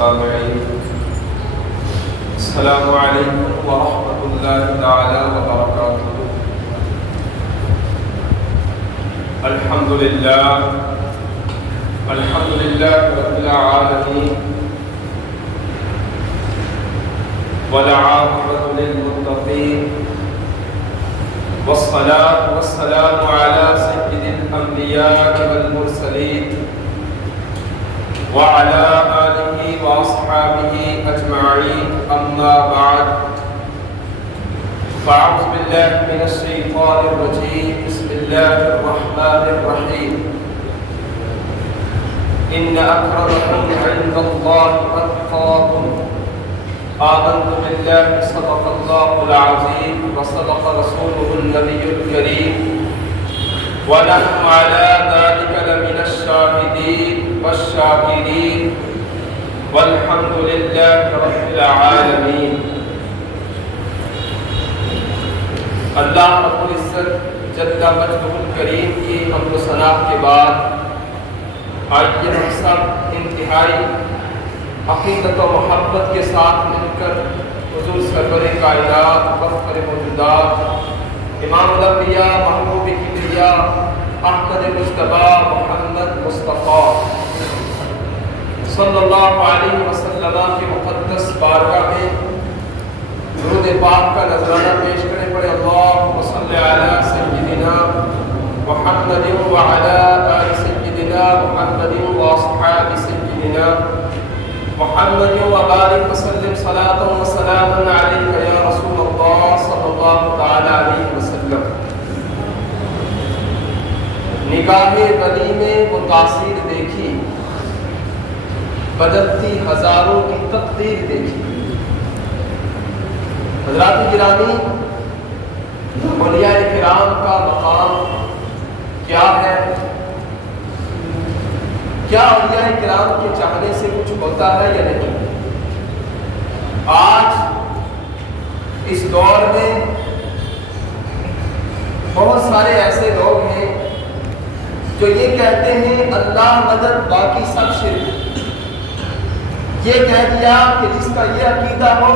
والسامعين السلام عليكم ورحمة الله تعالى وبركاته. الحمد لله رب العالمين والعاقبة للمتقين والصلاة والسلام على سيد الأنبياء والمرسلين وعلى آله وأصحابه أجمعين، أما بعد، فأعوذ بالله من الشيطان الرجيم. بسم الله الرحمن الرحيم. إن أكرمكم عند الله أتقاكم. آمنت بالله صدق الله العظيم وصدق رسوله النبي الكريم ونحن على ذلك لمن الشاهدين والشاكرين والحمد لله رب العالمين. اللہ رب العزت جل مجدہ الکریم کی حمد و ثنا کے بعد آئیے ہم سب انتہائی عقیدت و محبت کے ساتھ مل کر حضور سرور کائنات مفخر موجودات امام الانبیاء محبوب کبریا احمد مجتبی محمد مصطفیٰ صلی اللہ علیہ وسلم کی مقدس بارگاہ میں درود پاک کا نذرانہ پیش کرنے پڑے. اللہم صلی علی سیدنا محمد وعلی آل سیدنا محمد واصحاب سیدنا محمد وبارک وسلم صلاۃ و سلام علیک یا رسول اللہ صلی اللہ تعالی علیہ وسلم. نگاہ ولی میں وہ تاثیر دیکھی، بدلتی ہزاروں کی تقدیر دیکھی. حضرات گرامی، اولیاء کرام کا مقام کیا ہے؟ کیا اولیاء کرام کے چاہنے سے کچھ ہوتا ہے یا نہیں؟ آج اس دور میں بہت سارے ایسے لوگ ہیں جو یہ کہتے ہیں اللہ مدد باقی سب شرک. یہ کہہ دیا کہ جس کا یہ عقیدہ ہو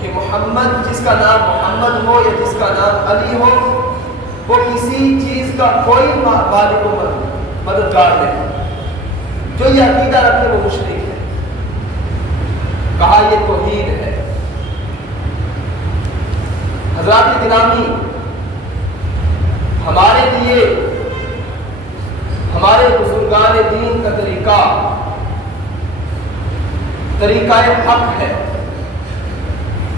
کہ محمد، جس کا نام محمد ہو یا جس کا نام علی ہو، وہ کسی چیز کا کوئی مالک و مددگار نہیں. جو یہ عقیدہ رکھے وہ مشرک ہے. کہا یہ توحید ہے. حضرات گرامی، ہمارے لیے ہمارے بزرگان دین کا طریقہ حق ہے،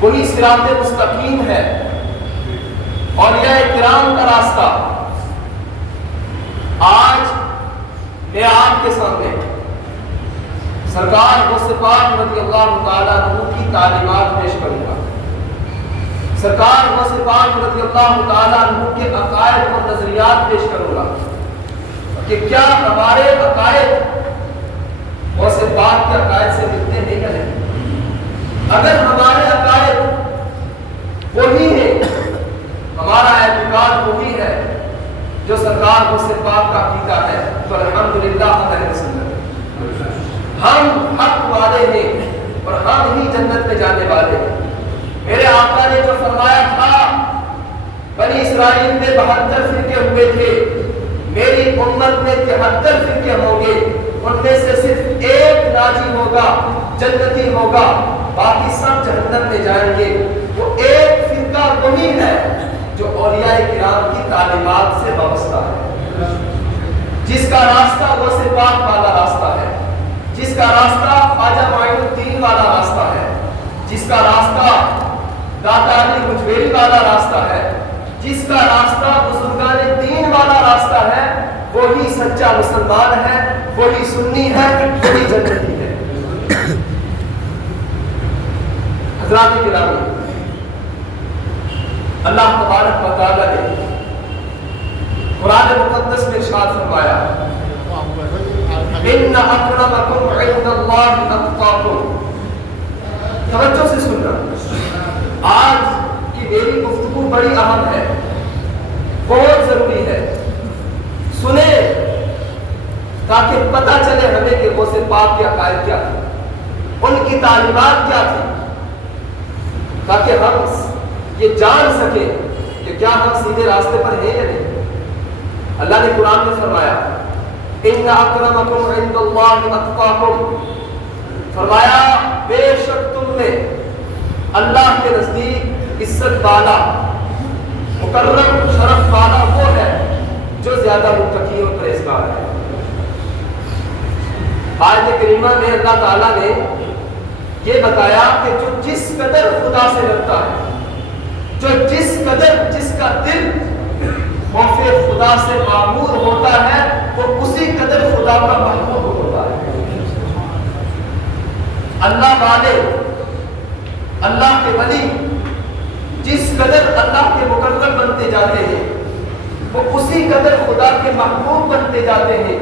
وہی صراط مستقیم ہے، اولیاء کرام کا راستہ. آج میں آپ کے سامنے سرکار غوث پاک رضی اللہ تعالیٰ عنہ کی تعلیمات پیش کروں گا. سرکار غوث پاک رضی اللہ تعالیٰ عنہ کے عقائد اور نظریات پیش کروں گا کہ کیا ہمارے عقائد غوث پاک کے عقائد سے ملتے ہیں یا نہیں. اگر ہمارے عقائد وہی ہیں، ہمارا اعتقاد وہی ہے جو سرکار غوث پاک کا عقیدہ ہے، تو الحمدللہ ہم حق والے ہیں اور ہم ہی جنت میں جانے والے ہیں. میرے آقا نے جو فرمایا تھا بنی اسرائیل میں 72 فرقے ہوئے تھے، میری امت میں 73 فرقے ہوں گے، ان میں سے صرف ایک ناجی ہوگا، جنتی ہوگا، باقی سب جہنم میں جائیں گے. وہ ایک فرقہ وہی ہے جو اولیاء کرام کی تعلیمات سے وابستہ ہے، جس کا راستہ غوث پاک والا راستہ ہے، جس کا راستہ خواجہ معین الدین والا راستہ ہے، جس کا راستہ داتا علی حجویری والا راستہ ہے، جس کا راستہ بزرگان دین والا راستہ ہے. وہی سچا مسلمان ہے، وہی سنی ہے، وہی جنتی ہے. حضرات گرامی، اللہ تبارک و تعالی نے قرآن مقدس میں ارشاد فرمایا ان اکرمکم عند اللہ اتقاکم. توجہ سے سننا، آج کی میری گفتگو بڑی اہم ہے، بہت ضروری ہے. سنیں تاکہ پتہ چلے ہمیں کہ غوث پاک کے عقائد کیا تھے. ان کی تعلیمات کیا تھی، تاکہ ہم یہ جان سکیں کہ کیا ہم سیدھے راستے پر ہیں یا نہیں۔ اللہ نے قرآن میں فرمایا ان اکرمکم عند اللہ اتقاکم، فرمایا بے شک تم میں اللہ کے نزدیک عزت والا، مکرم، شرف والا وہ ہے جو زیادہ متقی اور پرہیزگار ہے۔ آیت کریمہ میں اللہ تعالیٰ نے یہ بتایا کہ جو جس قدر خدا سے ڈرتا ہے، جو جس قدر جس کا دل خوف خدا سے معمور ہوتا ہے، وہ اسی قدر خدا کا محبوب ہوتا ہے۔ اللہ والے، اللہ کے ولی جس قدر اللہ کے مقرب بنتے جاتے ہیں، وہ اسی قدر خدا کے محبوب بنتے جاتے ہیں۔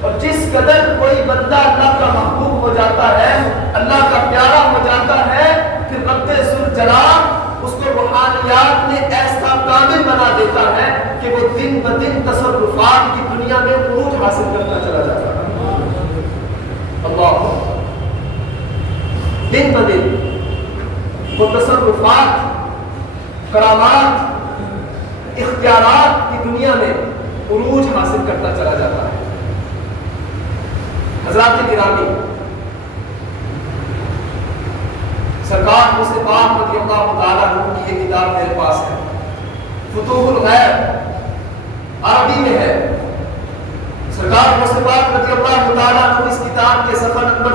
اور جس قدر کوئی بندہ اللہ کا محبوب ہو جاتا ہے، اللہ کا پیارا ہو جاتا ہے، پھر رب ذوالجلال اس کو روحانیات میں ایسا کامل بنا دیتا ہے کہ وہ دن بدن تصرفات کی دنیا میں عروج حاصل کرتا چلا جاتا ہے۔ اللہ دن بدن وہ تصرفات، کرامات، اختیارات کی دنیا میں عروج حاصل کرتا چلا جاتا ہے۔ حضرات گرامی، سرکار غوث پاک رضی اللہ تعالیٰ عنہ کی یہ کتاب میرے پاس ہے، فتوح الغیب، عربی میں ہے۔ سرکار غوث پاک رضی اللہ تعالیٰ عنہ اس کتاب کے صفحہ نمبر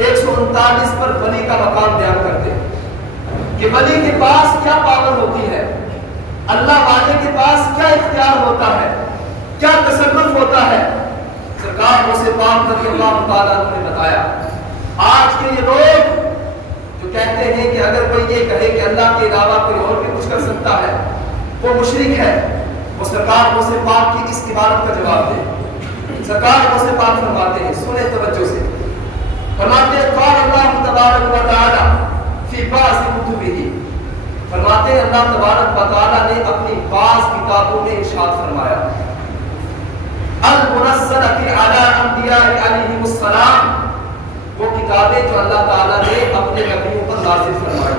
139 پر ولی کا مقام بیان کرتے ہیں کہ ولی کے پاس کیا پاور ہوتی ہے، اللہ والے کے پاس کیا اختیار ہوتا ہے، کیا تصرف ہوتا ہے۔ سرکار غوث پاک رضی اللہ تعالیٰ عنہ نے بتایا آج کے یہ لوگ جو کہتے ہیں کہ اگر کوئی یہ کہے کہ اللہ کے علاوہ کوئی اور بھی کچھ کر سکتا ہے وہ مشرک ہے، وہ سرکار غوث پاک کی اس عبارت کا جواب دے۔ سرکار غوث پاک فرماتے ہیں، سنیں توجہ سے، فرماتے ہیں قال اللہ تبارک و تعالی فی بعض کتبہ، فرماتے ہیں اللہ تبارک و تعالی نے اپنی بعض کتابوں میں ارشاد فرمایا المنزلۃ علی انبیاء علیہم السلام، وہ کتابیں جو اللہ تعالیٰ نے اپنے نبیوں پر نازل فرمائی۔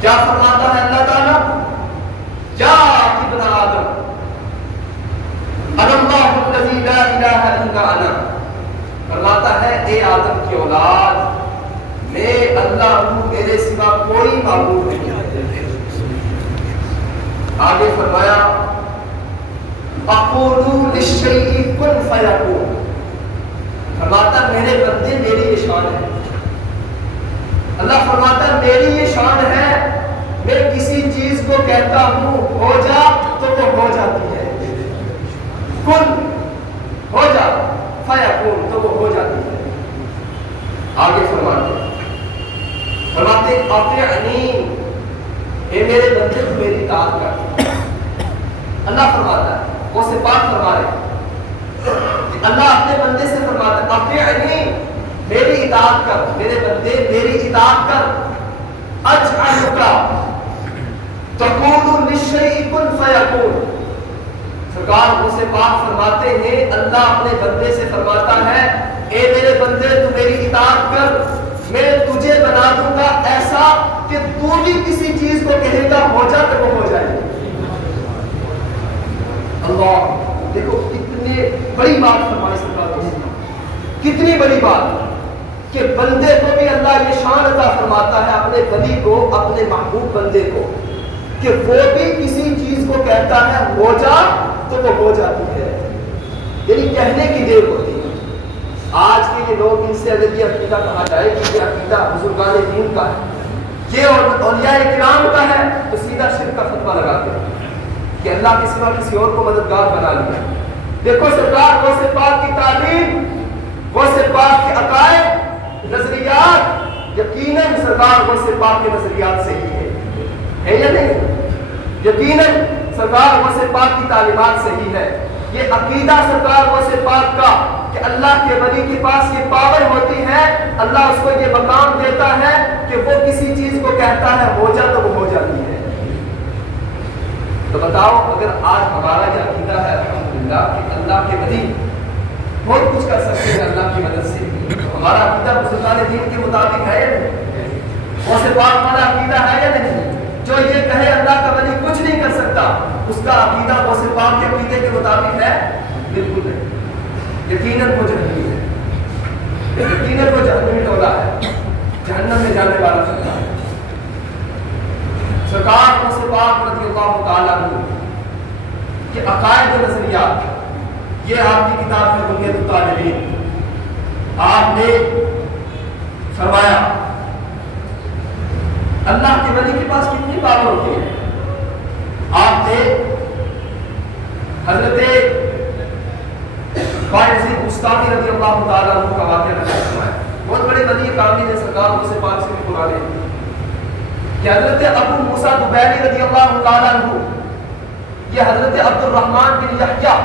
کیا فرماتا ہے اللہ تعالیٰ؟ یا ابن آدم انا اللہ الذی لا الہ الا انا، فرماتا ہے اے آدم کی اولاد، میں اللہ ہوں، میرے سوا کوئی معبود نہیں۔ آگے فرمایا اقول للشیء کن فیکون، فرماتا میرے بندے میری یہ شان ہے، اللہ فرماتا میری یہ شان ہے، میں کسی چیز کو کہتا ہوں ہو جا تو وہ ہو جاتی ہے، کن ہو جا، فیکون تو وہ ہو جاتی ہے۔ آگے فرماتے اطیعنی، اے میرے بندے تو میری اطاعت کر۔ اللہ فرماتا ہے، وہ سے پاک فرما رہے اللہ اپنے بندے سے فرماتا ہے اطیعنی، میری اطاعت کر، میرے بندے میری اطاعت کر، اجعلک تقول للشیء کن فیکون۔ سرکار اسے پاک فرماتے ہیں اللہ اپنے بندے سے فرماتا ہے اے میرے بندے تو میری اطاعت کر، میں تجھے بنا دوں گا ایسا کہ تو بھی کسی چیز کو کہے گا ہو جا تو وہ ہو جائے۔ اللہ دیکھو کتنے بڑی بات فرمائی سرکار، کتنی بڑی بات کہ بندے کو بھی اللہ یہ شان عطا فرماتا ہے، اپنے ولی کو، اپنے محبوب بندے کو، کہ وہ بھی کسی چیز کو کہتا ہے ہو جا تو وہ ہو جاتی ہے، یعنی کہنے کی دیر ہوتی ہے۔ آج کے یہ لوگ ان سے اگر یہ عقیدہ کہا جائے کہ یہ عقیدہ بزرگان دین کا ہے، یہ اولیاء کرام کا ہے، تو سیدھا شرک کا فتویٰ لگاتے ہیں کہ اللہ کے سوا کسی اور کو مددگار بنا لیا۔ دیکھو سرکار غوث پاک کی تعلیم، غوث پاک کے عقائد، نظریات، یقیناً سرکار غوث پاک کے نظریات سے ہی ہے یا نہیں؟ یقیناً سرکار غوث پاک کی تعلیمات صحیح ہے۔ یہ عقیدہ سرکار غوث پاک کا کہ اللہ کے ولی کے پاس یہ پاور ہوتی ہے، اللہ اس کو یہ مقام دیتا ہے کہ وہ کسی چیز کو کہتا ہے ہو جا تو وہ ہو جاتی ہے۔ تو بتاؤ اگر آج ہمارا یہ عقیدہ ہے الحمدللہ کہ اللہ کے ولی بہت کچھ کر سکتے ہیں اللہ کی مدد سے، تو ہمارا عقیدہ بزرگان دین کے مطابق ہے یا نہیں؟ غوث پاک والا عقیدہ ہے یا نہیں؟ جو یہ کہے اللہ کا ولی کچھ نہیں کر سکتا، اس کا عقیدہ غوث پاک کے عقیدے کے مطابق ہے؟ بالکل نہیں، یقیناً وہ جہنمی ہے، یقیناً وہ جہنمی ٹولا ہے، جہنم میں جانے والا فرقہ ہے۔ سرکار غوث پاک رضی اللہ تعالیٰ عنہ کے عقائد و نظریات، یہ آپ کی کتاب ہے بنیاد الطالبین۔ آپ نے فرمایا اللہ کے ولی کے پاس کتنی پاور ہوتی ہے۔ آپ نے حضرت بایزید بستامی رضی اللہ تعالیٰ عنہ کا واقعہ نقل فرمایا، بہت بڑے ولی کامل سرکار غوث پاک سے بھی قرآن کہ حضرت ابو موسیٰ دبیلی رضی اللہ تعالیٰ عنہ، یہ حضرت عبد الرحمن بن یحییٰ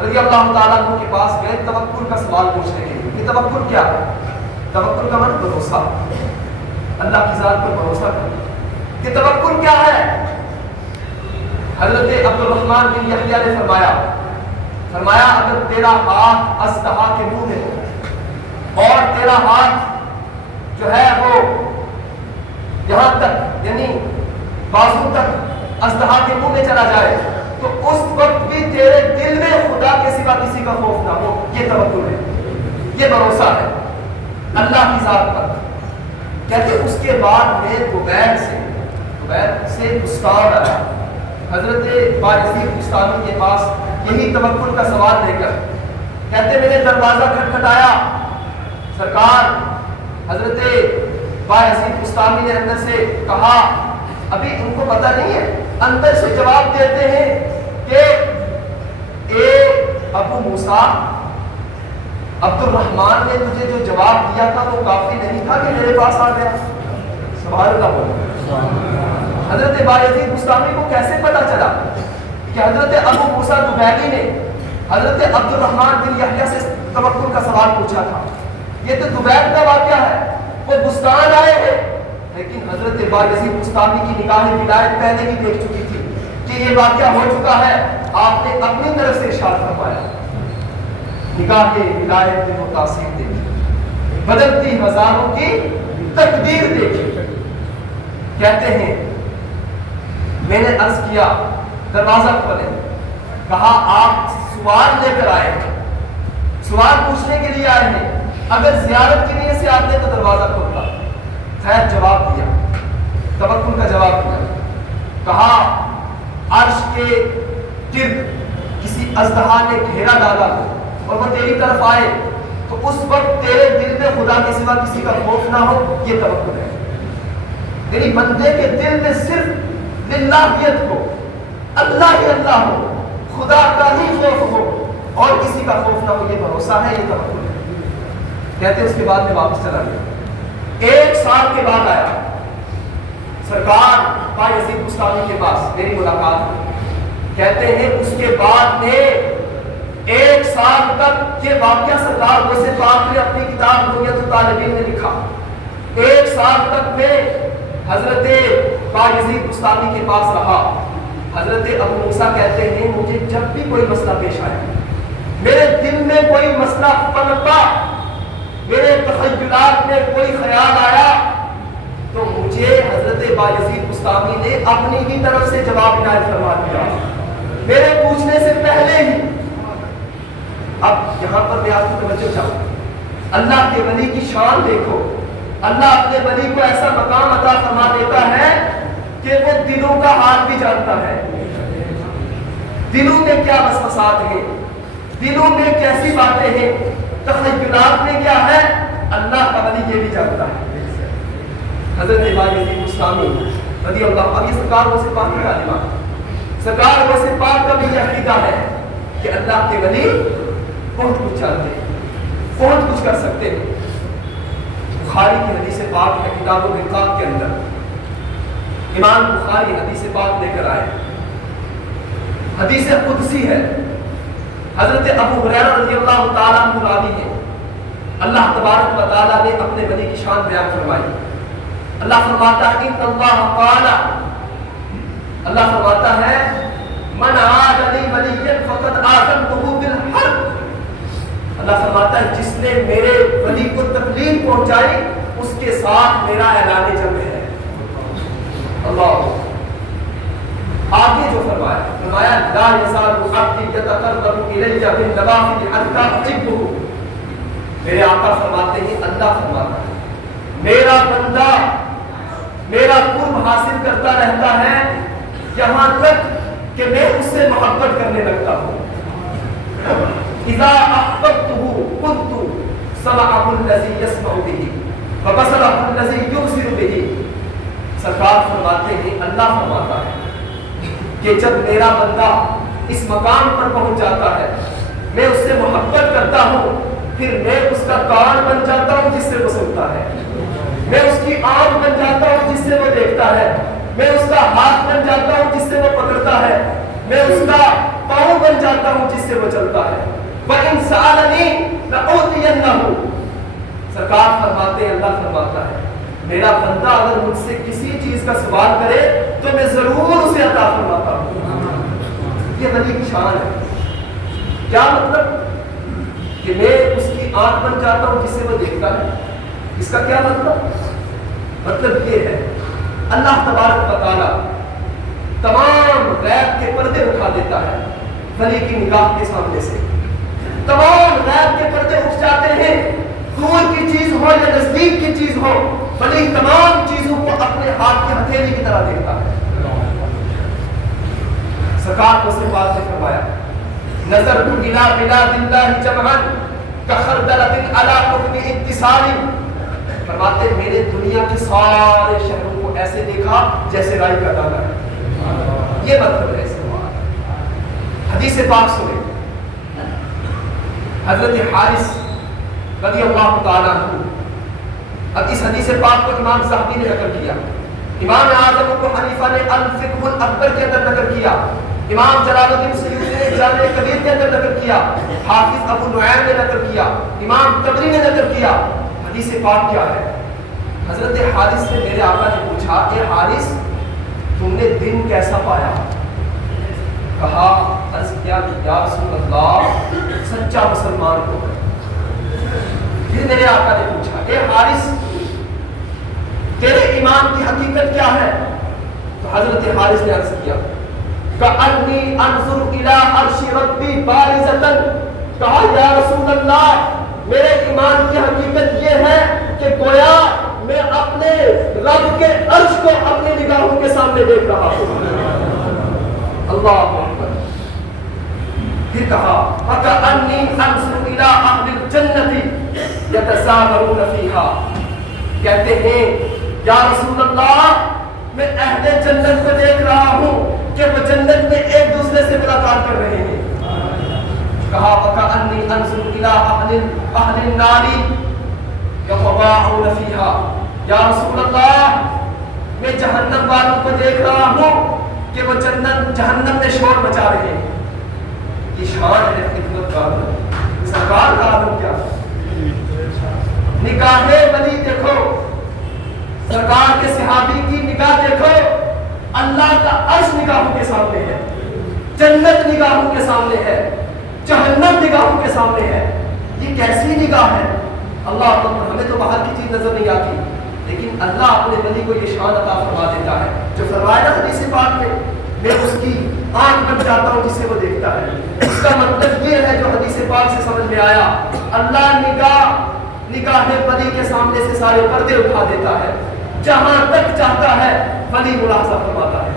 رضی اللہ تعالیٰ عنہ کے پاس گئے توکل کا سوال پوچھنے کے لیے۔ یہ توکل کیا ہے؟ توکل کا مطلب بھروسہ، اللہ کی ذات پر بھروسہ کرنا۔ یہ توکل کیا ہے؟ حضرت عبد الرحمن بن یحییٰ نے فرمایا اگر تیرا ہاتھ اژدہا کے منہ میں ہو اور تیرا ہاتھ جو ہے وہ یہاں تک یعنی بازو تک اژدہا کے منہ میں چلا جائے تو اس وقت بھی تیرے دل میں خدا کے سوا کسی کا خوف نہ ہو، یہ توکل ہے، یہ بھروسہ ہے اللہ کی ذات پر۔ کہتے اس کے بعد میں دوبیر سے بستان آیا حضرت بایزید بستامی کے پاس یہی توکل کا سوال لے کر۔ کہتے میں نے دروازہ کھٹکھٹایا، سرکار حضرت بایزید بستامی نے اندر سے کہا، ابھی ان کو پتہ نہیں ہے، اندر سے جواب دیتے ہیں کہ اے ابو موسیٰ، عبد الرحمن نے تجھے جو جواب دیا تھا وہ کافی نہیں تھا کہ میرے پاس آ گیا؟ سبحان اللہ بولو۔ حضرت بایزید بستامی کو کیسے پتا چلا کہ حضرت ابو موسیٰ دبیلی نے حضرت عبد الرحمن بن یحییٰ سے توکل کا سوال پوچھا تھا؟ یہ تو دوبیر کا واقعہ ہے، وہ بستان آئے ہیں، لیکن حضرت بایزید بستامی کی نگاہ ولایت پہلے ہی دیکھ چکی تھی کہ یہ واقعہ ہو چکا ہے۔ آپ نے اپنی طرف سے ارشاد فرمایا، نگاہ ولایت میں متاثر دیکھی، بدلتی ہزاروں کی تقدیر دیکھی۔ کہتے ہیں میں نے عرض کیا دروازہ کھولے، کہا آپ سوال لے کر آئے ہیں، سوال پوچھنے کے لیے آئے ہیں، اگر زیارت کی نیت سے آتے تو دروازہ کھولتا۔ خیر جواب دیا، توکل کا جواب دیا، کہا عرش کے گرد کسی اژدہا نے گھیرا ڈالا اور وہ تیری طرف آئے تو اس وقت تیرے دل میں خدا کے سوا کسی کا خوف نہ ہو، یہ توکل ہے۔ یعنی بندے کے دل میں صرف للہیت ہو، اللہ ہی اللہ ہو، خدا کا ہی خوف ہو اور کسی کا خوف نہ ہو، یہ بھروسہ ہے، یہ توکل ہے۔ کہتے ہیں اس کے بعد میں واپس چلا گیا، 1 سال کے بعد آیا سرکار بایزید بستامی کے پاس، میری ملاقات ہوئی۔ کہتے ہیں اس کے بعد میں 1 سال تک یہ واقعہ سرکار غوث پاک نے اپنی کتاب بنیاد الطالبین میں لکھا۔ 1 سال تک میں حضرت بایزید بستامی کے پاس رہا۔ حضرت ابو موسیٰ کہتے ہیں مجھے جب بھی کوئی مسئلہ پیش آیا، میرے دل میں کوئی مسئلہ پنپا، میرے تخیلات میں کوئی خیال آیا تو مجھے حضرت بایزید بستامی نے اپنی ہی طرف سے جواب عنایت فرما دیا، میرے پوچھنے سے پہلے ہی۔ اب یہاں پر میں آپ کو توجہ چاہوں، اللہ کے ولی کی شان دیکھو، اللہ اپنے ولی کو ایسا مقام عطا فرما دیتا ہے کہ وہ دلوں کا حال بھی جانتا ہے، دلوں میں کیا وسوسات ہیں، دلوں میں کیسی باتیں ہیں، تخیلات میں کیا ہے، اللہ کا ولی یہ بھی جانتا ہے۔ حضرت بایزید بستامی رضی اللہ عنہ، یہ سرکار غوث پاک کا عالمہ، سرکار غوث پاک کا بھی یہ عقیدہ ہے کہ اللہ کے ولی بہت کچھ جانتے ہیں، بہت کچھ کر سکتے ہیں۔ بخاری کی حدیث پاک ہے کتاب الرقاق کے اندر، امام بخاری حدیث پاک لے کر آئے، حدیث قدسی ہے، حضرت ابو ہریرہ رضی اللہ تعالیٰ عنہ راوی ہے۔ اللہ تبارک و تعالیٰ نے اپنے ولی کی شان بیان فرمائی۔ اللہ فرماتا ہے ان اللہ قال، اللہ فرماتا ہے من عاد لی ولیا فقد آذنتہ بالحرب۔ اللہ فرماتا ہے جس نے میرے ولی کو تکلیف پہنچائی اس کے ساتھ میرا اعلان جنگ ہے۔ اللہ آگے جو فرمایا لا یزال عبدی یتقرب الی بالنوافل حتی احبہ۔ میرے آقا فرماتے ہیں، اللہ فرماتا ہے میرا بندہ میرا قرب حاصل کرتا رہتا ہے یہاں تک کہ میں اس سے محبت کرنے لگتا ہوں۔ اذا احببته كنت سمعه الذي يسمع به وبصره الذي يبصر به۔ سرکار فرماتے ہیں، اللہ فرماتا ہے کہ جب میرا بندہ اس مقام پر پہنچ جاتا ہے میں اس سے محبت کرتا ہوں، پھر میں اس کا کان بن جاتا ہوں جس سے وہ سنتا ہے، میں اس کی آنکھ بن جاتا ہوں جس سے وہ دیکھتا ہے، میں اس کا ہاتھ بن جاتا ہوں جس سے وہ پکڑتا ہے، میں اس کا پاؤں بن جاتا ہوں جس سے وہ چلتا ہے۔ وَإِن سَأَلَنِي لَأُعْطِيَنَّهُ۔ سرکار فرماتے ہیں، اللہ فرماتا ہے میرا بندہ اگر مجھ سے کسی چیز کا سوال کرے تو میں ضرور اسے عطا فرماتا ہوں۔ یہ ولی کی شان ہے۔ کیا مطلب کہ میں اس کی آنکھ بن جاتا ہوں جس سے وہ دیکھتا ہے؟ اس کا کیا مطلب یہ ہے اللہ تبارک و تعالی تمام غیب کے پردے اٹھا دیتا ہے ولی کی نگاہ کے سامنے سے۔ تمام غیب کے پردے اٹھ جاتے ہیں، دور کی چیز ہو یا نزدیک کی چیز ہو، ولی تمام چیزوں کو اپنے ہاتھ کی ہتھیلی کی طرح دیکھتا ہے۔ سرکار کو سے بات نے فرمایا نظرت الی بلاد اللہ جمعا کخردلۃ علی حکم اتصال۔ فرماتے میں نے دنیا کے سارے شہروں کو ایسے دیکھا جیسے رائی کا دانہ ہے۔ یہ مطلب ہے اس کا۔ حدیث پاک سنیں، حضرت حارث رضی اللہ تعالیٰ عنہ، اب اس حدیث پاک کو امام صاحبی نے نقل کیا، امام اعظم ابو حنیفہ نے الفقہ الاکبر کے اندر نقل کیا، امام جلال الدین سیوطی نے جامع کبیر کے اندر نقل کیا، حافظ ابو نعیم نے نقل کیا، امام طبری نے نقل کیا۔ حدیث پاک کیا ہے؟ حضرت حارث سے میرے آقا نے پوچھا کہ حارث تم نے دن کیسا پایا؟ کہا عرض کیا یا رسول اللہ سچا مسلمان کو۔ پھر میرے آقا نے پوچھا اے حارث تیرے ایمان کی حقیقت کیا ہے؟ تو حضرت حارث نے عرض کیا کأنی انظر الی عرش ربی بارزۃ۔ کہا یا رسول اللہ میرے ایمان کی حقیقت یہ ہے کہ گویا میں اپنے رب کے عرش کو اپنی نگاہوں کے سامنے دیکھ رہا ہوں۔ اللہ اکبر۔ پھر کہا وَكَأَنِّي أَنظُرُ إِلَىٰ أَهْلِ الْجَنَّةِ يَتَسَاءَلُونَ فِيهَا۔ کہتے ہیں یا رسول اللہ میں اہل جنت کو دیکھ رہا ہوں کہ وہ جنت میں ایک دوسرے سے ملاقات کر رہے ہیں۔ کہا وَكَأَنِّي أَنظُرُ إِلَىٰ أَهْلِ النَّارِ يَتَضَاعُونَ فِيهَا۔ یا رسول اللہ میں جہنم والوں کو دیکھ رہا ہوں کہ وہ جہنم میں شور مچا رہے ہیں۔ یہ شان ہے خدمت کا عالم۔ سرکار کا عالم کیا ہے؟ نگاہ ولی دیکھو، سرکار کے صحابی کی نگاہ دیکھو، اللہ کا عرش نگاہوں کے سامنے ہے، جنت نگاہوں کے سامنے ہے، جہنم نگاہوں کے سامنے ہے۔ یہ کیسی نگاہ ہے؟ اللہ اکبر۔ ہمیں تو باہر کی چیز نظر نہیں آتی، لیکن اللہ اپنے ولی کو یہ شان عطا فرما دیتا ہے جو فرمایا حدیث پاک میں اس کی آنکھ بن جاتا ہوں جس سے وہ دیکھتا ہے۔ اس کا مطلب یہ ہے جو حدیث پاک سے سمجھ میں آیا، اللہ نگاہ ولی کے سامنے سے سارے پردے اٹھا دیتا ہے، جہاں تک چاہتا ہے ولی ملاحظہ فرماتا ہے۔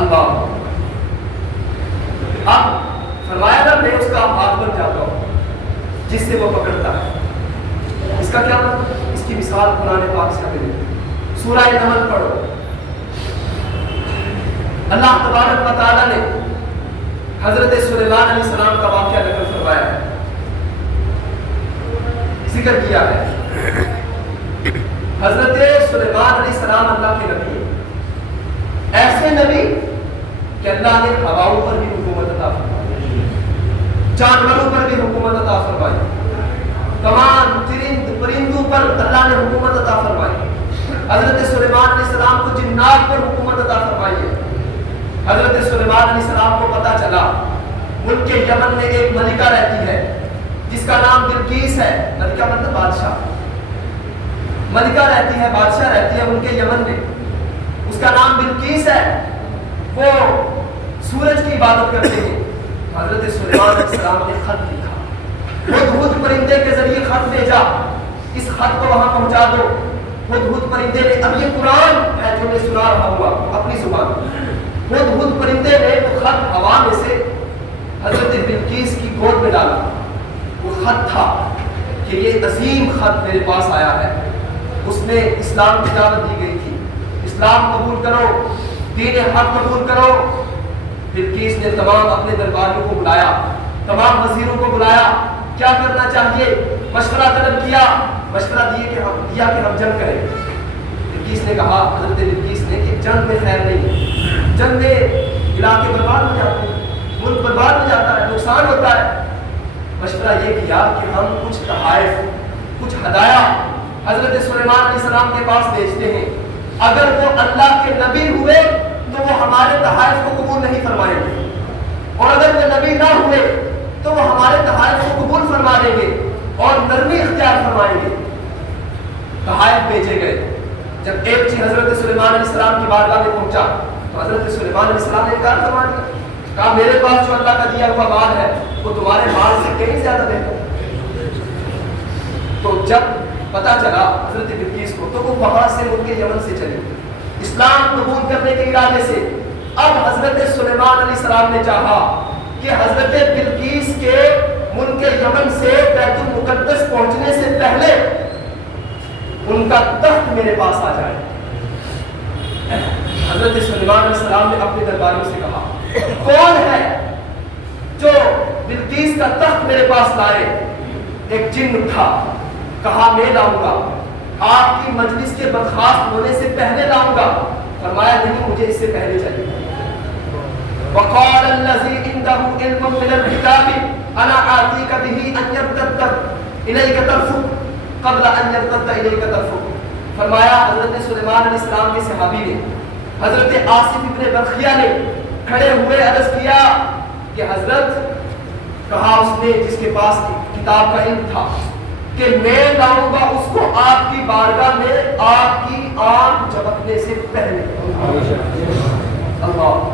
اللہ اب فرمایا نا میں اس کا ہاتھ بن جاتا ہوں جس سے وہ پکڑتا ہے۔ اس کا کیا مطلب؟ اس کی مثال قرآن پاک سے ہمیں ملتی ہے۔ سورہ نمل پڑھو، اللہ تبارک و تعالی نے حضرت سلیمان علیہ السلام کا واقعہ نقل فرمایا ہے، ذکر کیا ہے۔ حضرت سلیمان علیہ السلام اللہ کے نبی، ایسے نبی کہ اللہ نے ہواؤں پر بھی حکومت عطا فرمائی، جانوروں پر بھی حکومت عطا فرمائی، تمام پرندوں پر اللہ نے حکومت عطا فرمائی۔ حضرت سلیمان علیہ السلام کو جنات پر حکومت عطا فرمائی ہے۔ حضرت سلیمان علیہ السلام کو پتا چلا ملک یمن میں ایک ملکہ رہتی ہے جس کا نام بلقیس ہے. ملکہ مطلب بادشاہ. ملکہ رہتی ہے، بادشاہ رہتی ہے ان کے یمن میں، اس کا نام بلقیس ہے. وہ سورج کی عبادت کرتے ہیں. حضرت سلیمان علیہ السلام نے خط لکھا، ہدہد پرندے کے ذریعے خط بھیجا، اس خط کو وہاں پہنچا دو. ہدہد پرندے نے، اب یہ قرآن ہے جو میں سنا رہا ہوا اپنی زبان، ہدہد پرندے نے وہ خط ہوا میں سے حضرت بلقیس کی گود میں ڈالا. وہ خط تھا کہ یہ عظیم خط میرے پاس آیا ہے. اس میں اسلام کی دعوت دی گئی تھی، اسلام قبول کرو، دین حق قبول کرو. بلقیس نے تمام اپنے درباریوں کو بلایا، تمام وزیروں کو بلایا، کیا کرنا چاہیے مشورہ طلب کیا. مشورہ دیا کہ ہم جنگ کریں. بلقیس نے کہا، حضرت بلقیس نے، کہ جنگ میں خیر نہیں، جنگ میں علاقے برباد ہو جاتے ہیں، ملک برباد ہو جاتا ہے، نقصان ہوتا ہے. مشورہ یہ کیا کہ ہم کچھ تحائف، کچھ ہدایہ حضرت سلیمان علیہ السلام کے پاس بھیجتے ہیں. اگر وہ اللہ کے نبی ہوئے تو وہ ہمارے تحائف کو قبول نہیں فرمائیں گے، اور اگر وہ نبی نہ ہوئے تو وہ ہمارے تحائف کو قبول فرما دیں گے اور نرمی اختیار فرمائیں گے. تحائف بھیجے گئے. جب ایک چیز حضرت سلیمان علیہ السلام کی بارگاہ میں پہنچا تو حضرت سلیمان علیہ السلام نے انکار فرما دیا. کہا میرے پاس جو اللہ کا دیا ہوا مال ہے وہ تمہارے مال سے کہیں زیادہ بہتر. تو جب پتا چلا حضرت بلقیس کو تو وہ وہاں سے ملک یمن سے چلی اسلام قبول کرنے کے ارادے سے. اب حضرت سلیمان علیہ السلام نے چاہا کہ حضرت بلقیس کے ملک یمن سے بیت المقدس پہنچنے سے پہلے ان کا تخت میرے پاس آ جائے. حضرت سلیمان علیہ السلام نے اپنے درباریوں سے کہا، کون ہے جو بلقیس کا تخت میرے پاس لائے؟ ایک جن اٹھا، کہا میں لاؤں گا، آپ کی مجلس کے برخاست ہونے سے پہلے لاؤں گا. فرمایا نہیں، مجھے اس سے پہلے چاہیے. وقال الذي عنده علم من الكتاب انا آتيك به ان يرتد اليك طرفك قبل ان يرتد اليك طرفك. فرمایا حضرت سلیمان علیہ السلام کے صحابی نے، حضرت آصف ابن برخیہ نے کھڑے ہوئے عرض کیا کہ حضرت، کہا اس نے جس کے پاس کتاب کا علم تھا، کہ میں لاؤں گا اس کو آپ کی بارگاہ میں آپ کی آنکھ جھپکنے سے پہلے. اللہ،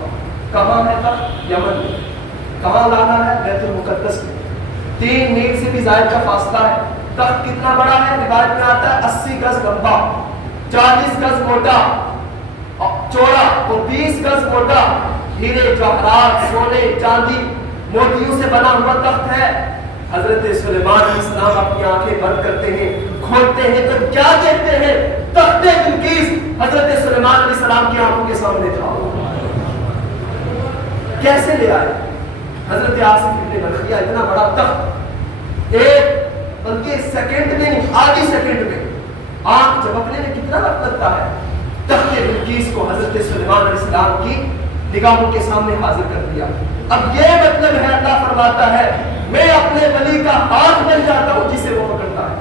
کہاں ہے تخت؟ یمن. کہاں لانا ہے؟ بیت المقدس میں. 3 میل سے بھی زائد کا فاصلہ ہے. تخت کتنا بڑا ہے؟ روایت میں آتا ہے 80 گز لمبا، 40 گز موٹا چوڑا اور 20 گز موٹا. ہیرے جواہرات، سونے، چاندی، موتیوں سے بنا ہوا تخت ہے. حضرت سلیمان علیہ السلام اپنی آنکھیں بند کرتے ہیں، کھولتے ہیں تو کیا دیکھتے ہیں؟ تخت بلقیس حضرت سلیمان علیہ السلام کی آنکھوں کے سامنے تھا. کیسے لے آئے؟ حضرت آصف ابن برخیہ اتنا بڑا تخت ایک بلکہ سیکنڈ میں نہیں، آدھی سیکنڈ میں آنکھ جھپکنے میں کتنا وقت لگتا ہے. تخت بلقیس کو حضرت سلیمان علیہ السلام کی نگاہوں کے سامنے حاضر کر دیا. اب یہ مطلب ہے، اللہ فرماتا ہے میں اپنے ولی کا ہاتھ بن جاتا ہوں جسے وہ پکڑتا ہے.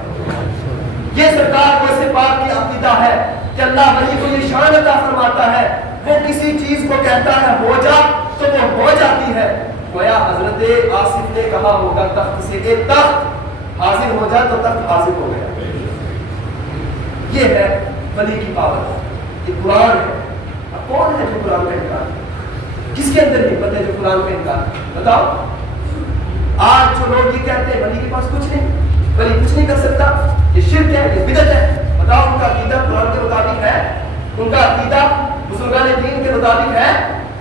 یہ سرکار کو سے پاک کی عقیدہ ہے کہ اللہ ولی کو یہ شان عطا فرماتا ہے، وہ کسی چیز کو کہتا ہے ہو جا تو وہ ہو جاتی ہے. گویا حضرت آصف نے کہا ہوگا تخت سے کہ تخت حاضر ہو جا تو تخت حاضر ہو گیا. یہ ہے ولی کی پاور. یہ قرآن ہے. اب کون ہے جو قرآن کا انکار؟ کس کے اندر ہمت ہے جو قرآن کا انکار؟ بتاؤ. آج جو لوگ یہ کہتے ہیں ولی کے پاس کچھ نہیں، ولی کچھ نہیں کر سکتا، یہ شرک ہے، یہ بدعت ہے. بتاؤ ان کا عقیدہ قرآن کے مطابق ہے؟ ان کا عقیدہ بزرگان دین کے مطابق ہے؟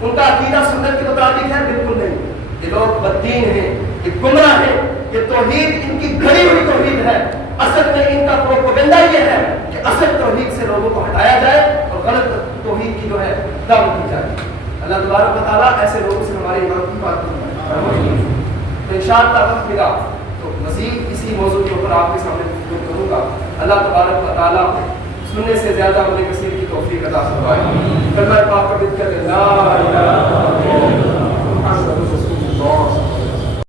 ان کا عقیدہ سنت کے مطابق ہے؟ بالکل نہیں. یہ لوگ بددین ہیں، یہ گمراہ ہیں. یہ توحید ان کی گھڑی ہوئی توحید ہے. اصل میں ان کا پروپیگنڈا یہ ہے کہ اصل توحید سے لوگوں کو ہٹایا جائے اور غلط توحید کی جو ہے دعوت دی جائے. اللہ تبارک و تعالیٰ ایسے لوگوں سے ہمارے ایمان کی بات کریں. تو انشاءاللہ وقت ملا تو مزید اسی موضوع کے اوپر آپ کے سامنے گفتگو کروں گا. اللہ تبارک و تعالیٰ سننے سے زیادہ عمل کثیر کی توفیق عطا فرمائے. کلمہ پاک کا ذکر لا الہ الا اللہ محمد رسول اللہ.